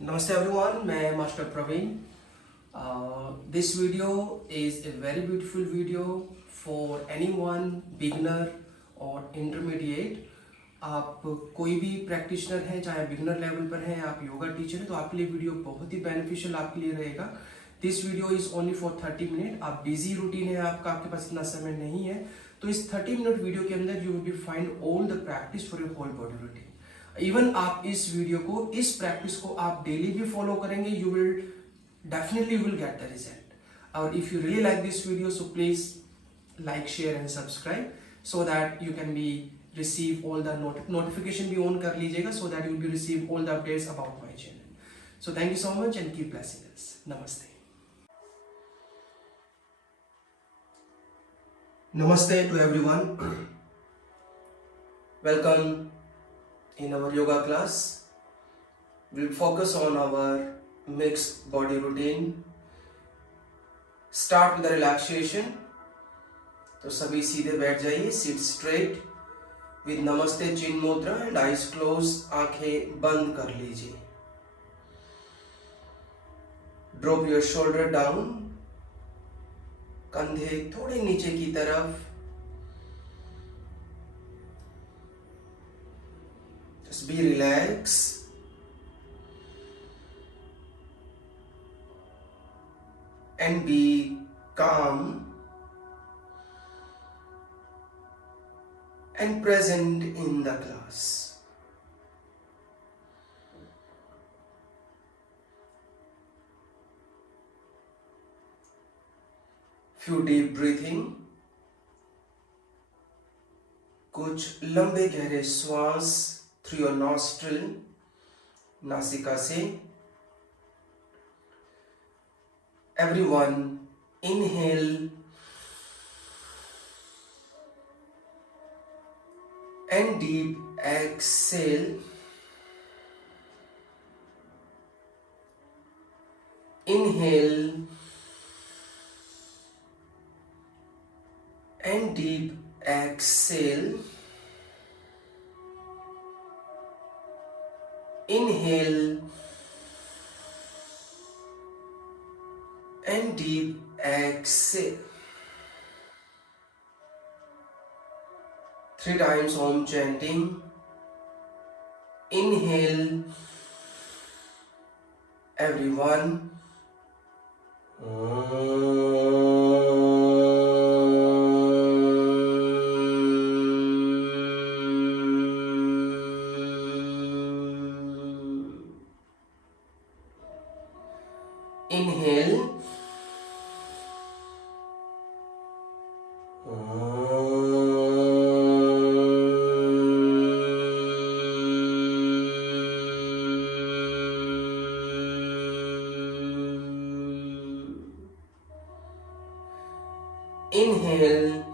Namaste everyone, मैं master Praveen. This video is a very beautiful video for anyone beginner or intermediate. आप कोई भी practitioner हैं, चाहे बिगिनर लेवल पर हैं, आप योगा टीचर हैं, तो आपके लिए वीडियो बहुत ही बेनिफिशियल आपके लिए रहेगा. This video is only for 30 minute. आप बिजी रूटीन है, आपके पास इतना समय नहीं है, तो इस 30 मिनट वीडियो के अंदर you will be find all the practice for your whole body routine. Even आप इस वीडियो को, इस प्रैक्टिस को आप डेली भी फॉलो करेंगे, you will definitely will get the result. और if you really like this video, so please like, share and subscribe so that you can be receive all the notification भी on कर लीजिएगा, so that you will be receive all the updates about my channel. So thank you so much and keep blessing us. Namaste. Namaste to everyone. Welcome in our yoga class. We'll focus on our mixed body routine. Start with the relaxation. तो सभी सीधे बैठ जाइए, seat straight with नमस्ते चिन्ह मुद्रा and eyes close. आंखें बंद कर लीजिए. Drop your shoulder down. कंधे थोड़े नीचे की तरफ. Just be relax and be calm and present in the class. Few deep breathing. कुछ लंबे गहरे श्वास through your nostril, नासिका से. Everyone inhale and deep exhale. Inhale and deep exhale. Inhale and deep exhale. 3 times Om chanting. Inhale, everyone. Inhale. Inhale.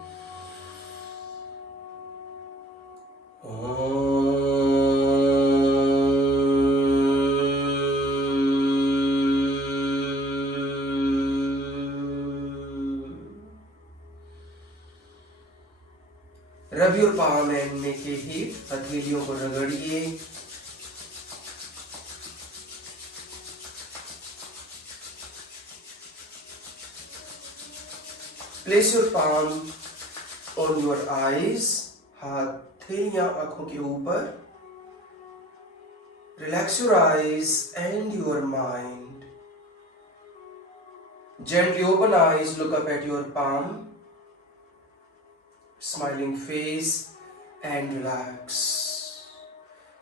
Rub your palm and make a hip. हथेलियों को रगड़िए. Place your palm on your eyes. हथेलियां आंखों के ऊपर. Relax your eyes and your mind. Gently open eyes, look up at your palm. Smiling face and relax.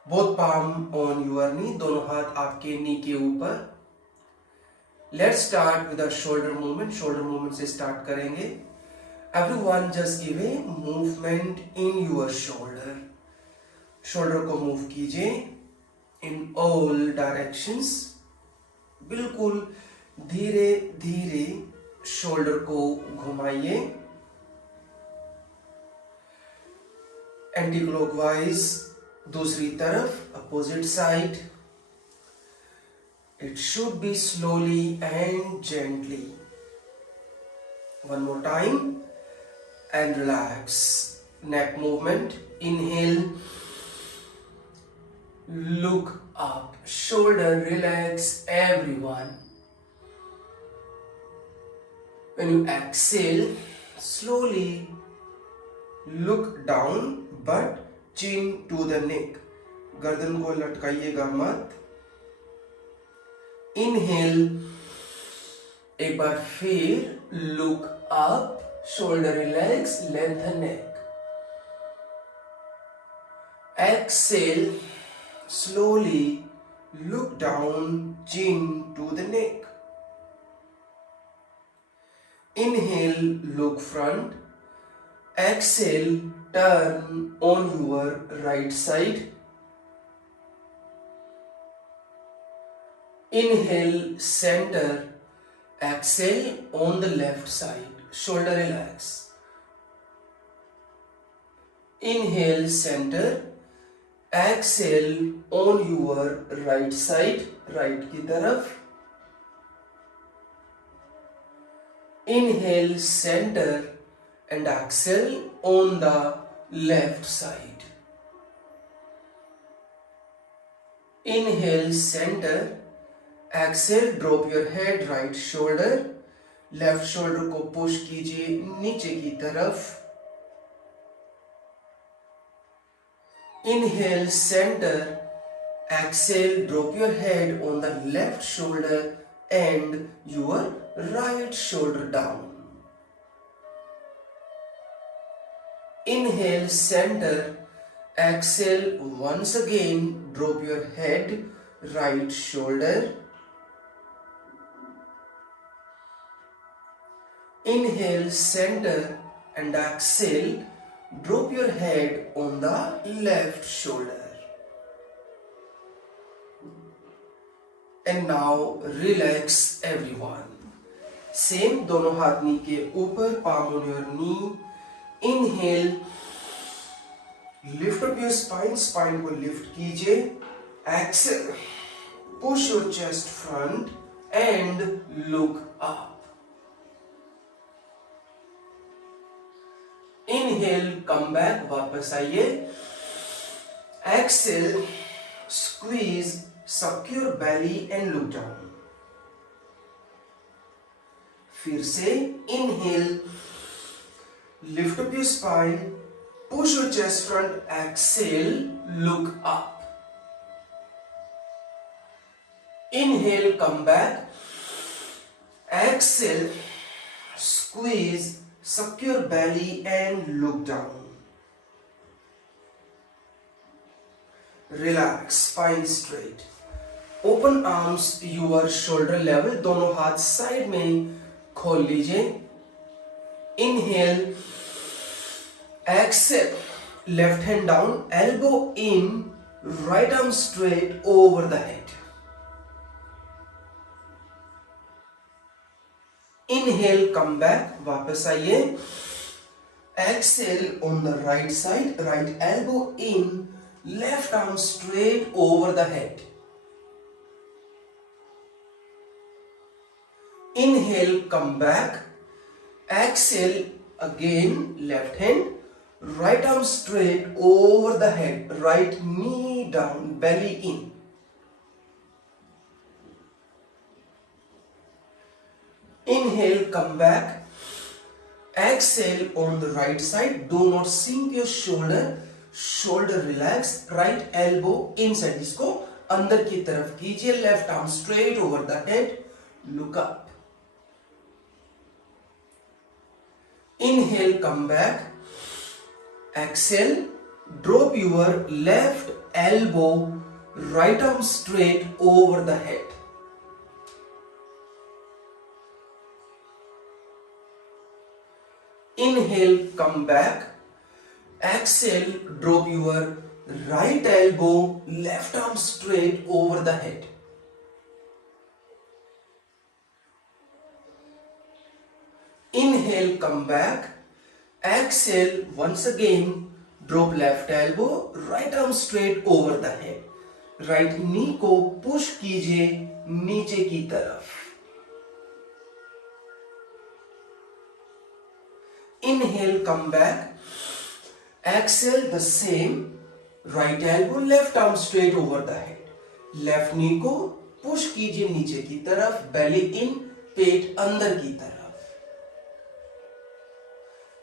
Both palm on your knee. दोनों हाथ आपके नी के ऊपर. Let's start with the shoulder movement. Shoulder movement से start करेंगे. Everyone just give a movement in your shoulder. Shoulder को move कीजिए in all directions. बिल्कुल धीरे धीरे shoulder को घुमाइए. एंटी क्लॉकवाइज दूसरी तरफ, opposite side. It should be slowly and gently. One more time and relax. Neck movement. Inhale look up, shoulder relax everyone. When you exhale, slowly look down but chin to the neck. गर्दन को लटकाइएगा मत. Inhale, एक बार फिर look up, shoulder relax, lengthen neck. Exhale, slowly look down, chin to the neck. Inhale, look front. Exhale, turn on your right side. Inhale, center. Exhale on the left side. Shoulder relax. Inhale, center. Exhale on your right side, right की तरफ. Inhale, center and exhale on the left side. Inhale, center. Exhale, drop your head, right shoulder. Left shoulder को push कीजिए नीचे की तरफ. Inhale, center. Exhale, drop your head on the left shoulder and your right shoulder down. Inhale, center. Exhale, once again, drop your head, right shoulder. Inhale, center and exhale. Drop your head on the left shoulder. And now relax everyone. Same, दोनों हाथ नी के ऊपर, palm on your knee. Inhale, lift up your spine, spine को lift कीजिए. Exhale, push your chest front and look up. Inhale, come back, वापस आइए. Exhale, squeeze, suck your belly and look down. फिर से inhale, lift up your spine, push your chest front, exhale, look up. Inhale, come back. Exhale, squeeze, suck your belly and look down. Relax, spine straight. Open arms your shoulder level. दोनों हाथ side में खोल लीजिए. Inhale, exhale, left hand down, elbow in, right arm straight over the head. Inhale, come back, वापस आइए. Exhale on the right side, right elbow in, left arm straight over the head. Inhale, come back. Exhale again, left hand, right arm straight over the head, right knee down, belly in. Inhale, come back. Exhale on the right side. Do not sink your shoulder. Shoulder relax. Right elbow inside. इसको अंदर की तरफ कीजिए. Left arm straight over the head. Look up. Inhale, come back. Exhale. Drop your left elbow. Right arm straight over the head. Inhale, come back. Exhale, drop your right elbow, left arm straight over the head. Inhale, come back. Exhale, once again, drop left elbow, right arm straight over the head. Right knee को push कीजिए नीचे की तरफ. Inhale, come back. Exhale, the same. Right elbow, left arm straight over the head, left नी को push कीजिए नीचे की तरफ, बेली इन, पेट अंदर की तरफ।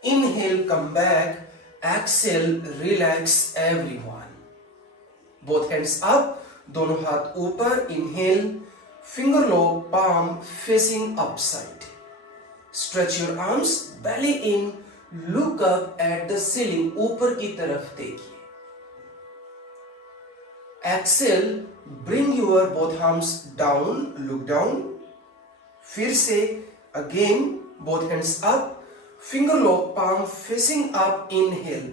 Inhale, come back, exhale, relax everyone. Both hands up, दोनों हाथ ऊपर, inhale, finger low, palm facing upside. Stretch your arms, belly in, look up at the ceiling, ऊपर की तरफ देखिए। Exhale, bring your both arms down, look down. फिर से again both hands up, finger lock, palm facing up, inhale.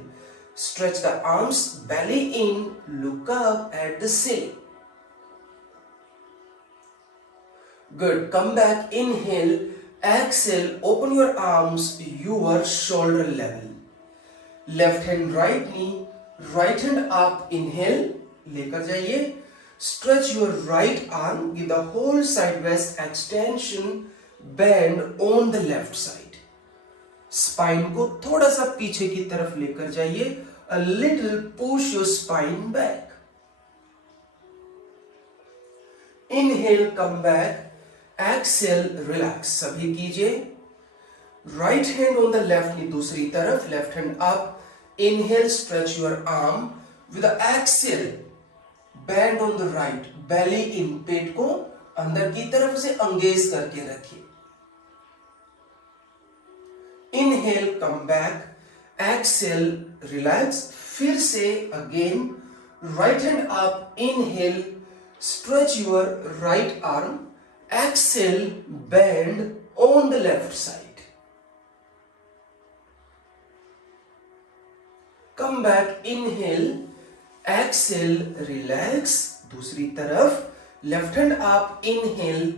Stretch the arms, belly in, look up at the ceiling. Good. Come back, inhale, exhale, open your arms, your shoulder level. Left hand, right knee, right hand up, inhale, लेकर जाइए. Stretch your right arm, give the whole side waist extension, bend on the left side. Spine को थोड़ा सा पीछे की तरफ लेकर जाइए. A little push your spine back. Inhale, come back. Exhale, relax. सभी कीजिए. Right hand on the left knee, दूसरी तरफ, left hand up. Inhale, stretch your arm. With the exhale, bend on the right. Belly in, पेट को अंदर की तरफ से engage करके रखिए. Inhale, come back. Exhale, relax. फिर से again, right hand up. Inhale, stretch your right arm. Exhale, bend on the left side. Come back, inhale, exhale, relax. दूसरी तरफ, left hand up, inhale,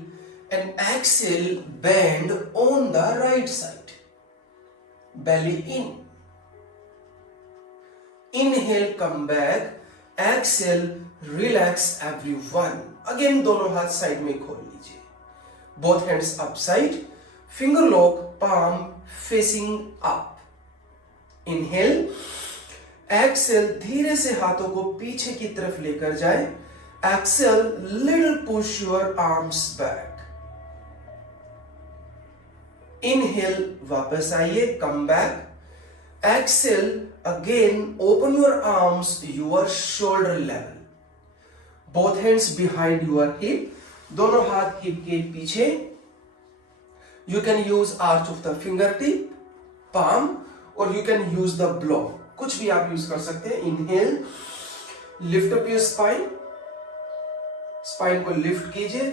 and exhale, bend on the right side. Belly in. Inhale, come back, exhale, relax everyone. Again, दोनों हाथ side में खोल लीजिए. Both hands upside, finger lock, palm facing up. Inhale, exhale, धीरे से हाथों को पीछे की तरफ लेकर जाए. Exhale, little push your arms back. Inhale, वापस आइए, come back. Exhale, again, open your arms, your shoulder level. Both hands behind your hip. दोनों हाथ हिप के पीछे. You can use arch of the fingertip, palm, or you can use the block. कुछ भी आप use कर सकते हैं. Inhale, lift up your spine. Spine को लिफ्ट कीजिए.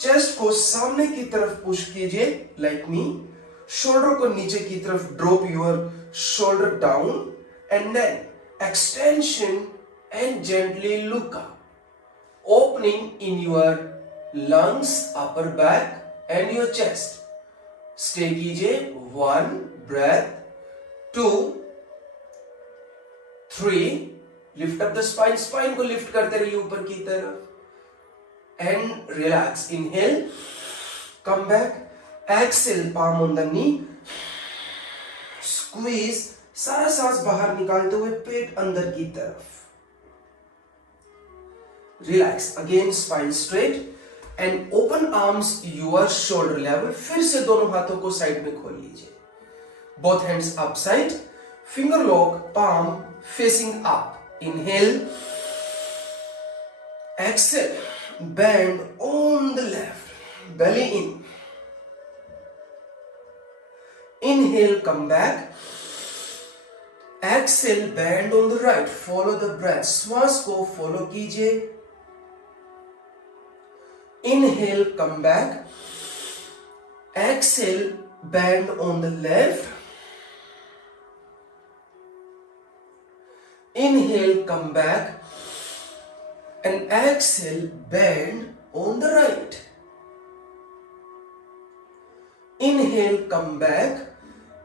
चेस्ट को सामने की तरफ पुश कीजिए, like me. शोल्डर को नीचे की तरफ drop your shoulder down, and then extension and gently look up. Opening in your lungs, upper back and your chest. Stay कीजिए. 1 breath, 2, 3. Lift up the spine. Spine को lift करते रहिए ऊपर की तरफ. And relax. Inhale, come back. Exhale, palm on the knee. Squeeze. सारा सांस बाहर निकालते हुए पेट अंदर की तरफ. Relax. Again, spine straight. And open arms, your shoulder level. फिर से दोनों हाथों को साइड में खोल लीजिए. Both hands upside, finger lock, palm facing up. Inhale, exhale, bend on the left, belly in. Inhale, come back. Exhale, bend on the right. Follow the breath. श्वास को follow कीजिए. Inhale, come back. Exhale, bend on the left. Inhale, come back. And exhale, bend on the right. Inhale, come back.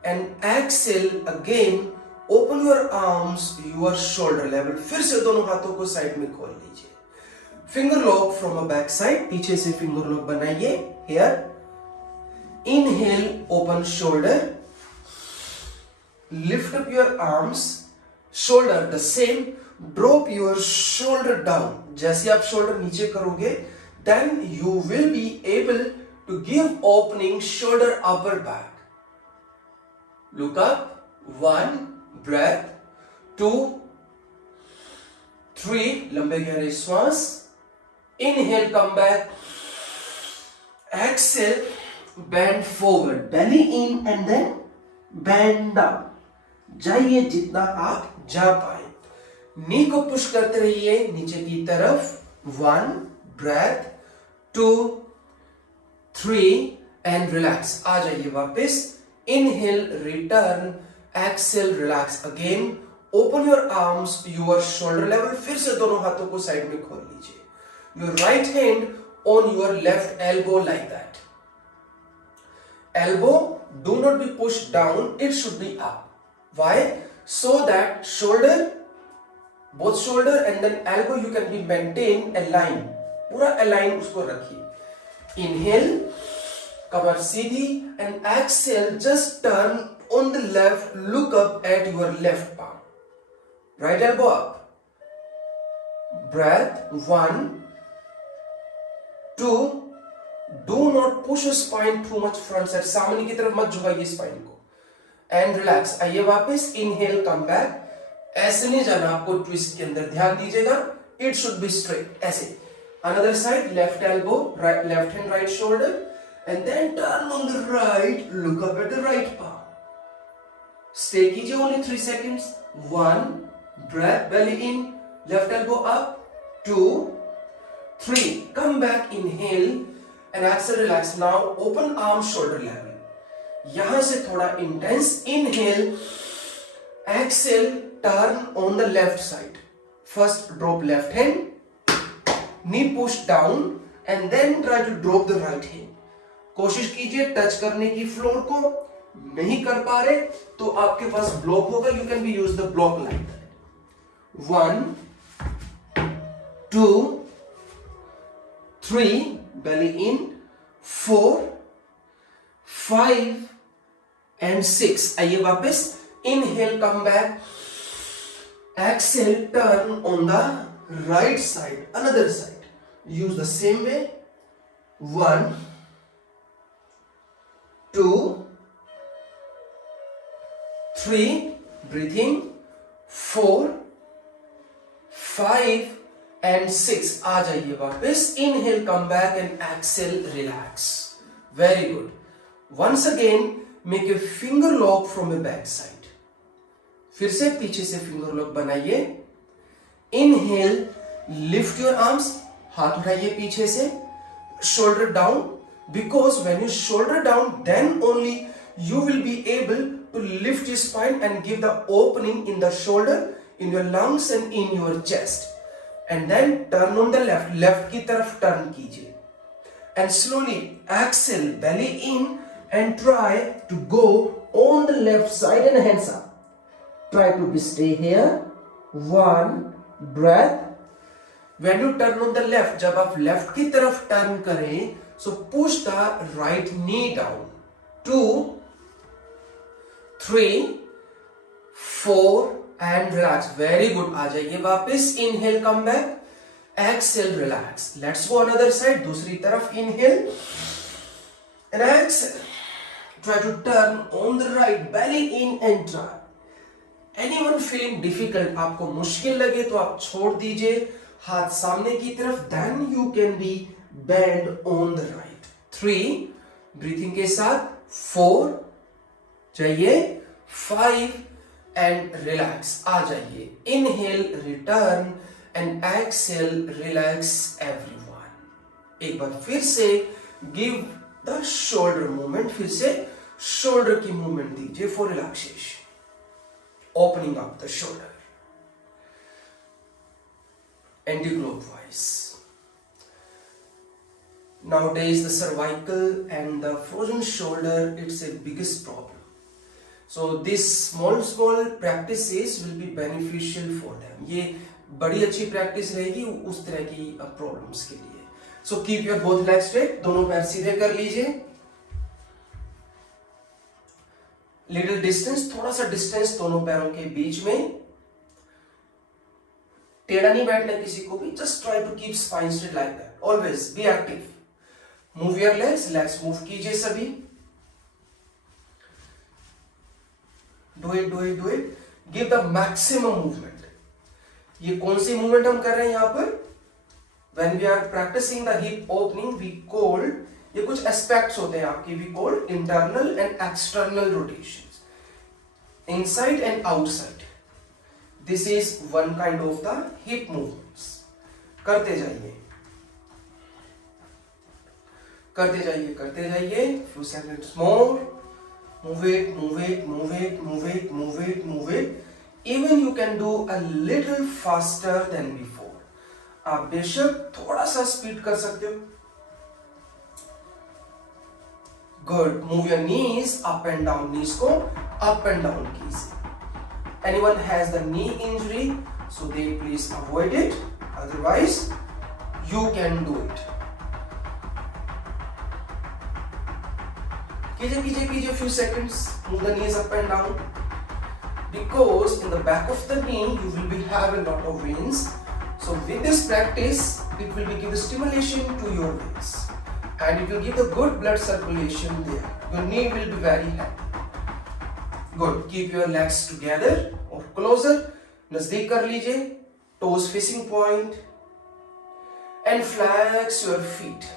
And exhale again. Open your arms, your shoulder level. फिर से दोनों हाथों को side में खोल लीजिए. Finger lock from a back side. पीछे से finger lock बनाइए. Here. Inhale, open shoulder. Lift up your arms. Shoulder the same. Drop your shoulder down. जैसे आप शोल्डर नीचे करोगे then you will be able to give opening shoulder upper back. Look up, 1 breath, 2 3 लंबे गहरे श्वास, inhale come back, exhale bend forward, belly in and then bend down. जाइए जितना आप जा पाए, नी को पुश करते रहिए नीचे की तरफ, 1 ब्रेथ, 2 3 एंड रिलैक्स। आ जाइए वापस, inhale return, exhale relax again, open your arms your shoulder level. फिर से दोनों हाथों को साइड में खोल लीजिए, your right hand on your left elbow like that. Elbow do not be push down, it should be up. Why? So that shoulder, both shoulder and then elbow you can be maintain align, पूरा align उसको रखिए। Inhale, Qamar Sidhi and exhale, just turn on the left, look up at your left palm, right elbow up, breath, 1 2, do not push your spine too much front side, सामने की तरफ मत झुकाइए spine को, and relax. आइए वापस, inhale come back, ऐसे नहीं जाना आपको ट्विस्ट के अंदर, ध्यान दीजिएगा, इट शुड बी स्ट्रेट ऐसे। Another side, left elbow, right, left hand right shoulder and then turn on the right, look up at the right palm. Stay कीजिए only 3 seconds, 1 breath, belly in, left elbow up, 2 3 come back, inhale and exhale relax. Now open arm shoulder level, यहां से थोड़ा intense, inhale, exhale, turn on the left side, first drop left hand, knee push down and then try to drop the right hand. कोशिश कीजिए touch करने की floor को, नहीं कर पा रहे तो आपके पास ब्लॉक होगा, you can be use the block like that. 1 2 3 belly in, 4 5 and 6। आइए वापस, inhale come back, exhale turn on the right side, another side, use the same way, 1 2 3 breathing, 4 5 and 6। आ जाइए वापस, inhale come back and exhale relax, very good. Once again, make a finger lock from the back side. फिर से पीछे से finger lock बनाइए। Inhale, lift your arms, हाथ उठाइए पीछे से, shoulder down, because when you shoulder down, then only you will be able to lift your spine and give the opening in the shoulder, in your lungs and in your chest. And then turn on the left, left की तरफ turn कीजिए, and slowly exhale, belly in. And try to go on the left side and hands up. Try to stay here. 1 breath. When you turn on the left, जब आप left की तरफ turn करें, so push the right knee down. 2 3 4 and relax. Very good. आ जाइए वापस. Inhale, come back. Exhale, relax. Let's go another side. दूसरी तरफ. Inhale and exhale. Try to turn on the right, belly in and try. Anyone feeling difficult, आपको मुश्किल लगे तो आप छोड़ दीजिए, हाथ सामने की तरफ, then you can be bend on the right. 3 breathing के साथ, 4 जाइए, 5 and relax। आ जाइए, inhale, return and exhale, relax everyone। एक बार फिर से give the shoulder movement, फिर से शोल्डर की मूवमेंट दीजिए for relaxation, opening up the shoulder, anti-clockwise. Nowadays the cervical and the frozen shoulder, it's a biggest problem. So these small practices will be beneficial for them. ये बड़ी अच्छी practice रहेगी उस तरह की प्रॉब्लम्स के लिए। So keep your both legs straight, दोनों पैर सीधे कर लीजिए। लिटिल डिस्टेंस, थोड़ा सा डिस्टेंस दोनों पैरों के बीच में। टेढ़ा नहीं बैठना किसी को भी, just try to keep spine straight like that, always be active. Move your legs, legs move कीजिए सभी, do it do it do it, give the maximum movement. ये कौन सी मूवमेंट हम कर रहे हैं यहां पर? When we are practicing the hip opening we called, ये कुछ एस्पेक्ट्स होते हैं आपके, we called internal and external rotations, inside and outside. This is one kind of the hip movements. करते जाइए करते जाइए करते जाइए, few seconds more, move it move it move it move it move it move it, even you can do a little faster than before। आप बेशक थोड़ा सा स्पीड कर सकते हो। Good, move your knees up and down, knees को up and down कीजिए। Anyone has the knee injury so they please avoid it, otherwise you can do it. कीजिए कीजिए कीजिए, few seconds, move the knees up and down, because in the back of the knee you will be have a lot of veins, so with this practice it will be give the stimulation to your veins and it will give the good blood circulation there, your knee will be very happy। good, keep your legs together or closer, नजदीक कर लीजिए, toes facing point and flex your feet,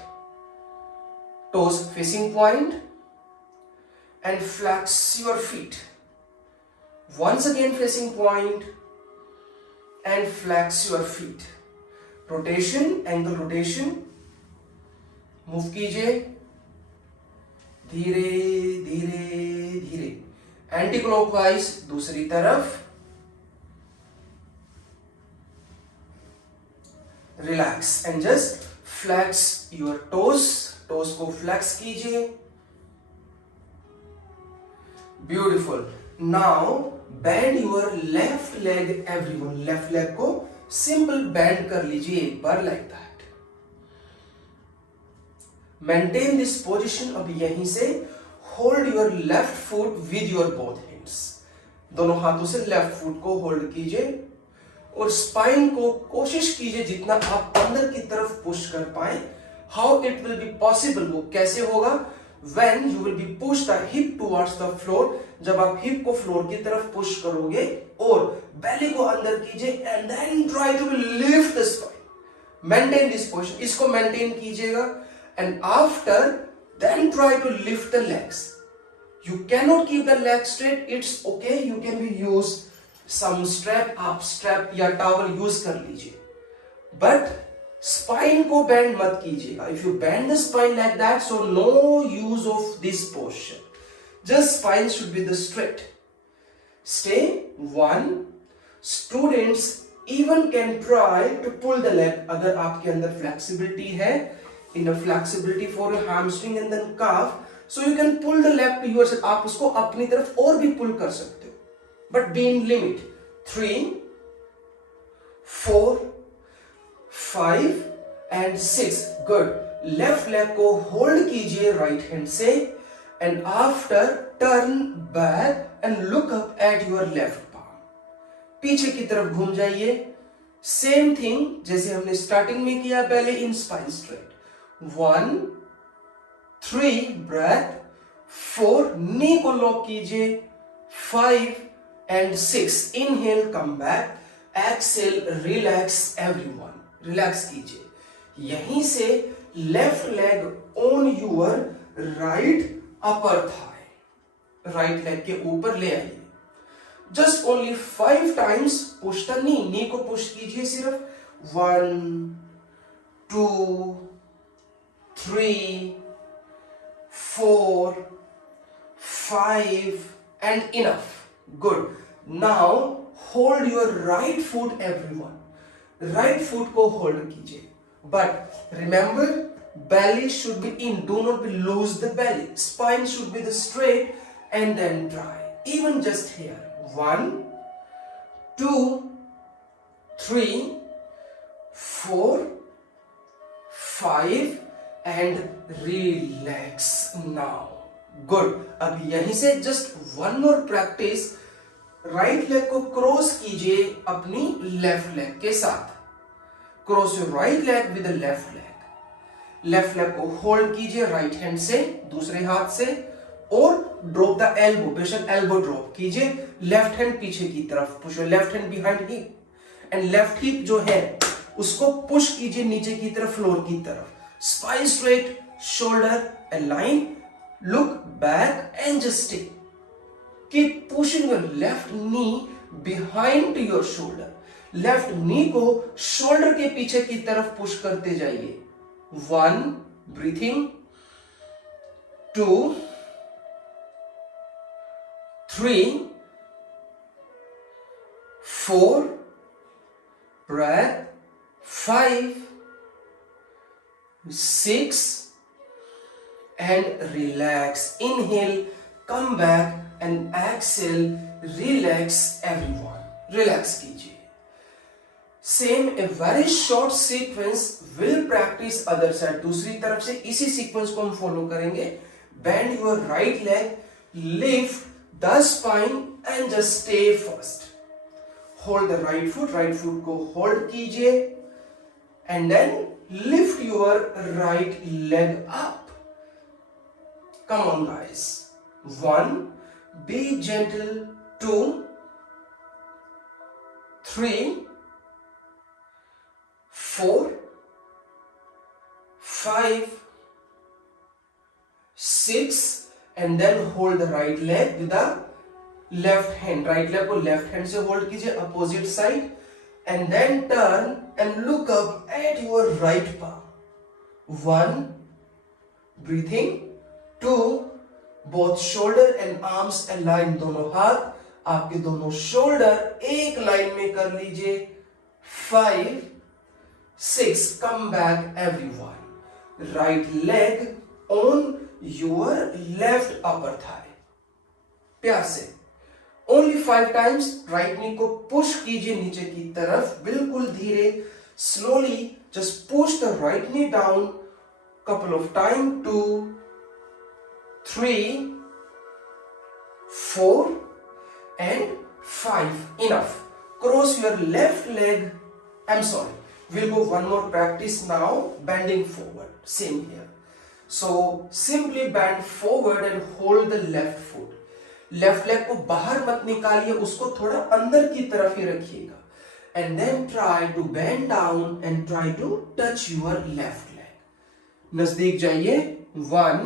toes facing point and flex your feet, once again facing point and flex your feet, rotation, angle rotation, move कीजिए धीरे धीरे धीरे, anti clockwise दूसरी तरफ, relax and just flex your toes, toes को flex कीजिए, beautiful. Now bend your left leg, everyone left leg को simple bend कर लीजिए एक बार like that, maintain this position. अब यहीं से hold your left foot with your both hands, दोनों हाथों से लेफ्ट फुट को होल्ड कीजिए और स्पाइन को कोशिश कीजिए जितना आप अंदर की तरफ पुश कर पाए। How it will be possible, वो कैसे होगा? when you will be push the hip towards the floor, जब आप हिप को फ्लोर की तरफ पुश करोगे और बेली को अंदर कीजिए and then try to lift the spine, maintain this position, इसको maintain कीजिएगा and after then try to lift the legs। you cannot keep the legs straight, it's okay, you can be use some strap, up strap या towel use कर लीजिए, but spine को bend मत कीजिएगा। If you bend the spine like that, so no use of this posture, just spine should be the straight. Stay one, students even can try to pull the leg, अगर आपके अंदर flexibility है, enough flexibility for your hamstring and then calf, so you can pull the leg to yourself, आप उसको अपनी तरफ और भी पुल कर सकते हो, but be in limit. 3 4 5 and 6, good. Left leg को होल्ड कीजिए राइट हैंड से and after turn back and look up at your left palm, पीछे की तरफ घूम जाइए। सेम थिंग जैसे हमने स्टार्टिंग में किया पहले, in spine straight. 1 3 breath, 4 knee को लॉक कीजिए, 5 and 6 inhale come back, exhale relax, everyone relax कीजिए। यहीं से left leg on your right upper thigh, right leg के ऊपर ले आइए। Just only 5 times push the knee, knee को पुश कीजिए सिर्फ। 1 2 3 4 5 and enough, good। now hold your right foot, everyone, right foot को होल्ड कीजिए, but remember belly should be in, do not be lose the belly, spine should be the straight and then dry, even just here। 1 2 3 4 5 and relax now, good। अब यहीं से just one more practice, right leg को cross कीजिए अपनी left leg के साथ। Cross your right leg with left leg. Left leg को hold कीजिए राइट हैंड से, दूसरे हाथ से, और ड्रॉप द एल्बो, बेशक एल्बो ड्रॉप कीजिए। लेफ्ट हैंड पीछे की तरफ, push your left hand behind hip, and left hip जो है उसको पुश कीजिए नीचे की तरफ, फ्लोर की तरफ। Spine straight, shoulder align, look back and just stay. Keep pushing your left knee behind your shoulder. Left नी को शोल्डर के पीछे की तरफ पुश करते जाइए। 1, breathing, 2, 3, 4, breath, 5, 6, and relax. Inhale, come back and exhale. Relax everyone. Relax कीजिए. Same a very short sequence will practice other side. दूसरी तरफ से इसी सीक्वेंस को हम फॉलो करेंगे. Bend your right leg, lift the spine and just stay first. Hold the right foot को hold कीजिए, and then lift your right leg up. Come on guys. 1, be gentle. 2, 3, 4, 5, 6, and then hold the right leg with the left hand. Right leg को left hand से hold कीजिए opposite side, and then turn and look up at your right palm. 1, breathing, 2, both shoulder and arms align, दोनों हाथ आपके दोनों shoulder एक line में कर लीजिए। 5, 6, come back everyone. Right leg on your left upper thigh. प्यार से ओनली 5 टाइम्स राइट नी को पुश कीजिए नीचे की तरफ, बिल्कुल धीरे, slowly just push the right knee down couple of time. 2, 3, 4 and 5. Enough. Cross your left leg. I'm sorry. We'll go one more practice now. Bending forward. Same here. So simply bend forward and hold the left foot. Left leg को बाहर मत निकालिए, उसको थोड़ा अंदर की तरफ ही रखिएगा, and then try to bend down and try to touch your left leg. नजदीक जाइए। 1,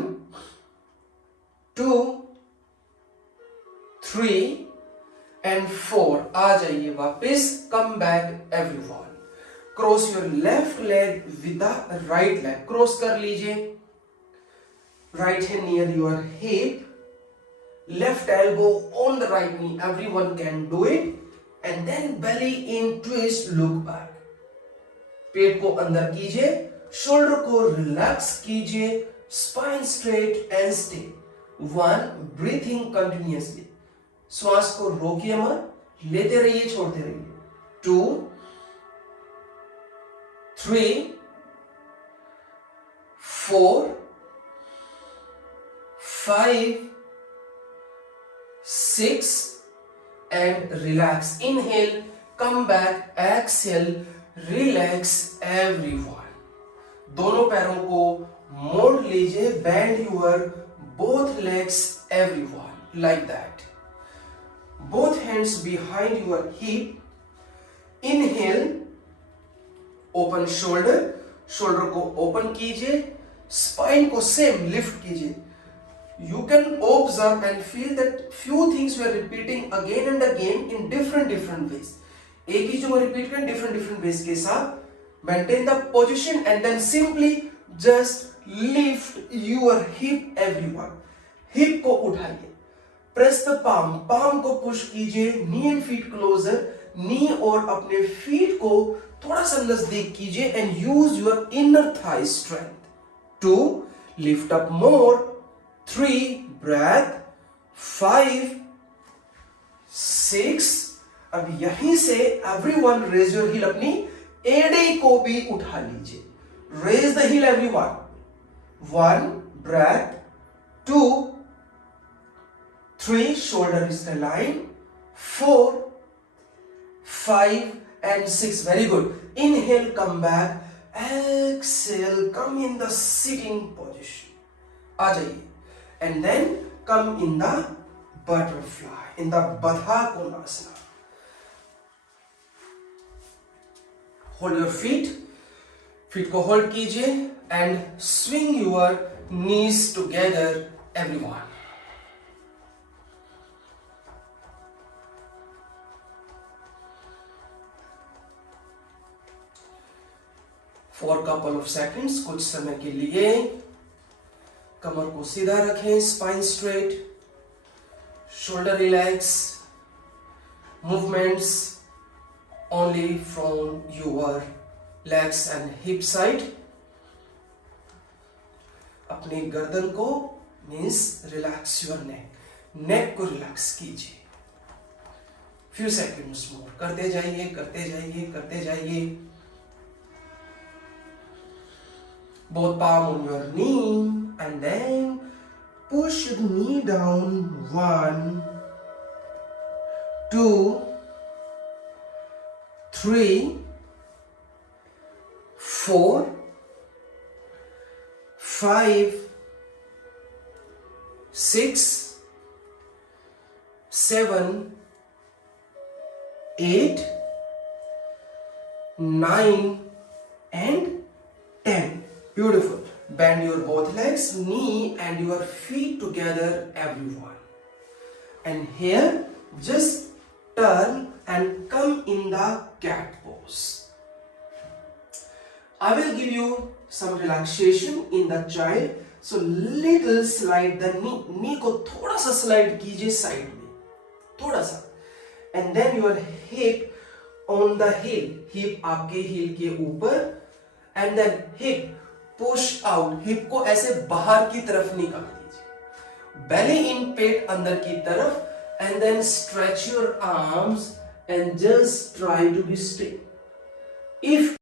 2, 3 and 4। आ जाइए वापस। कम back everyone. Cross your left leg with the right leg. Cross कर लीजिए। Right hand near your hip, left elbow on the right knee. Everyone can do it. And then belly in twist, look back. पेट को अंदर कीजिए, shoulder को relax कीजिए, spine straight and stay. 1, breathing continuously. श्वास को रोकिए मत, लेते रहिए, छोड़ते रहिए। 2, 3, 4, 5, 6 and relax. Inhale, come back, exhale, relax everyone. दोनों पैरों को मोड़ लीजिए, bend your both legs everyone, like that. Both hands behind your hip. Inhale, open shoulder, shoulder को open कीजिए, spine को same lift कीजिए. You can observe and feel that few things we are repeating again and again in different ways. एक ही जो repeat करें different ways के साथ। Maintain the position and then simply just lift your hip everyone. Hip को उठाइए। Press the palm, palm को push कीजिए। Knee and feet closer, knee और अपने feet को थोड़ा सा नजदीक कीजिए and use your inner thigh strength. 2, lift up more. 3, breath. 5, 6। अब यहीं से everyone raise your heel, अपनी एड़ी को भी उठा लीजिए। Raise the heel everyone. 1, breath. 2, 3, shoulder is aligned. 4, 5 and 6. Very good. Inhale, come back. Exhale, come in the sitting position. आ जाइए. And then come in the butterfly, in the Baddha Konasana. Hold your feet. Feet को hold कीजिए and swing your knees together, everyone. For a couple of seconds, कुछ समय के लिए कमर को सीधा रखें, spine straight, shoulder relax, movements only from your legs and hip side. अपनी गर्दन को means relax your neck को relax कीजिए. Few seconds more. करते जाइए, करते जाइए, करते जाइए. Both palm on your knee and then push the knee down. 1, 2, 3, 4, 5, 6, 7, 8, 9 and 10. Beautiful. Bend your both legs, knee and your feet together, everyone. And here, just turn and come in the cat pose. I will give you some relaxation in the child. So little slide the knee. Knee को थोड़ा सा slide कीजिए side में, थोड़ा सा. And then your hip on the heel. Hip आपके heel के ऊपर. And then hip push out. Hip को ऐसे बाहर की तरफ निकाल दीजिए. बेली इन, पेट अंदर की तरफ. And then stretch your arms and just try to be still. If